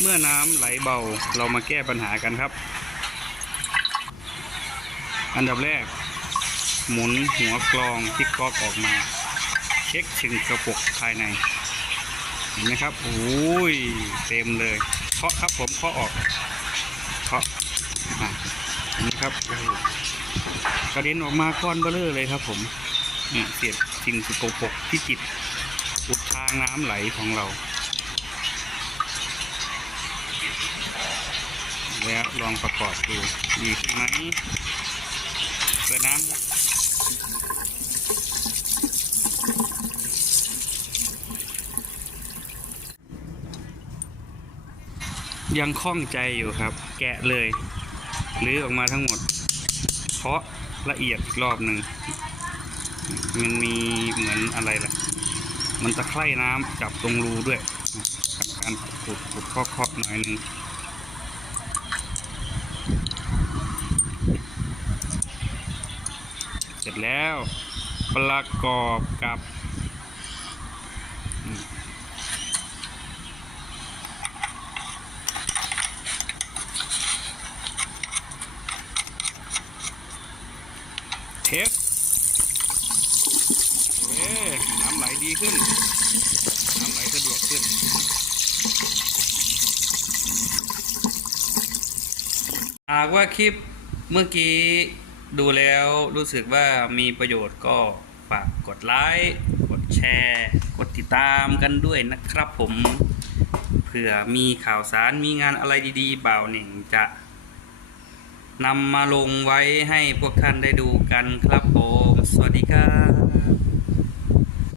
เมื่อน้ำไหลเบาเรามาแก้ปัญหากันครับ อันดับแรก หมุนหัวกรองที่ก๊อกออกมา เช็คถึงกระปุกภายใน เห็นไหมครับโอ้ยเต็มเลยเคาะครับผมเคาะออกเคาะเห็นไหมครับกระเด็นออกมาก้อนเบลอเลยครับผมนี่เศษสิ่งสกปรกที่จิตอุดทางน้ำไหลของเรา แล้วลองประกอบดูดีขึ้นไหมเปิดน้ำยังคล่องใจอยู่ครับ แกะเลยรื้อออกมาทั้งหมด เพราะละเอียดอีกรอบหนึ่งมันมีเหมือนอะไรล่ะ มันตะไคร่น้ำจับตรงรูด้วยกับการขุดขุดเคาะๆหน่อยหนึ่ง เสร็จแล้ว ประกอบกับเทปเอ๊น้ำไหลดีขึ้น น้ำไหลสะดวกขึ้นหากว่าคลิปเมื่อกี้ ดูแล้วรู้สึกว่ามีประโยชน์ก็ฝากกดไลค์กดแชร์ กดติดตามกันด้วยนะครับผมเผื่อมีข่าวสารมีงานอะไรดีๆ บ่าวหนึ่งจะนำมาลงไว้ให้พวกท่านได้ดูกันครับผม สวัสดีครับ